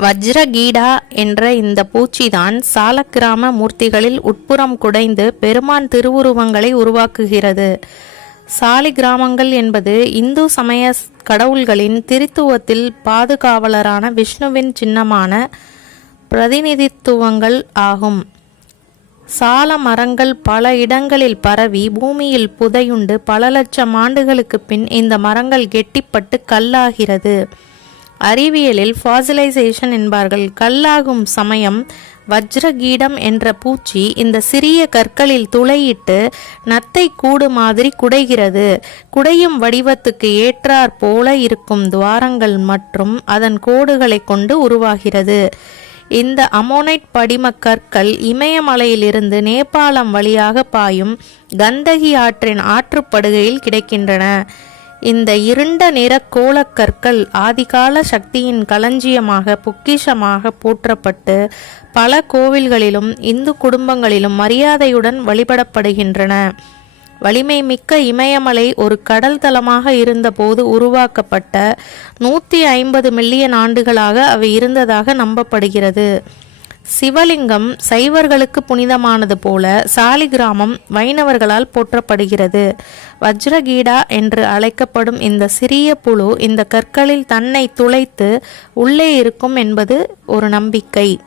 வஜ்ரகீடா என்ற இந்த பூச்சிதான் சாலக்கிராம மூர்த்திகளில் உட்புறம் குடைந்து பெருமான் திருவுருவங்களை உருவாக்குகிறது. சாலிகிராமங்கள் என்பது இந்து சமய கடவுள்களின் திருத்துவத்தில் பாதுகாவலரான விஷ்ணுவின் சின்னமான பிரதிநிதித்துவங்கள் ஆகும். சால மரங்கள் பல இடங்களில் பரவி பூமியில் புதையுண்டு பல லட்சம் ஆண்டுகளுக்கு பின் இந்த மரங்கள் கெட்டிப்பட்டு கல்லாகிறது. அறிவியலில் ஃபாசிலைசேஷன் என்பார்கள். கல்லாகும் சமயம் வஜ்ரகீடம் என்ற பூச்சி இந்த சிறிய கற்களில் துளையிட்டு நத்தை கூடு மாதிரி குடைகிறது. குடையும் வடிவத்துக்கு ஏற்றாற் போல இருக்கும் துவாரங்கள் மற்றும் அதன் கோடுகளை கொண்டு உருவாகிறது. இந்த அமோனைட் படிம கற்கள் இமயமலையிலிருந்து நேபாளம் வழியாக பாயும் கந்தகி ஆற்றின் ஆற்றுப்படுகையில் கிடைக்கின்றன. இந்த இருண்ட நிற கோலக்கற்கள் ஆதிகால சக்தியின் களஞ்சியமாக பொக்கிஷமாக போற்றப்பட்டு பல கோவில்களிலும் இந்து குடும்பங்களிலும் மரியாதையுடன் வழிபடப்படுகின்றன. வலிமை மிக்க இமயமலை ஒரு கடல் தளமாக இருந்தபோது உருவாக்கப்பட்ட நூற்றி ஐம்பது மில்லியன் ஆண்டுகளாக அவை இருந்ததாக நம்பப்படுகிறது. சிவலிங்கம் சைவர்களுக்கு புனிதமானது போல சாலிகிராமம் வைணவர்களால் போற்றப்படுகிறது. வஜ்ரகீடா என்று அழைக்கப்படும் இந்த சிறிய புழு இந்த கற்களில் தன்னை துளைத்து உள்ளே இருக்கும் என்பது ஒரு நம்பிக்கை.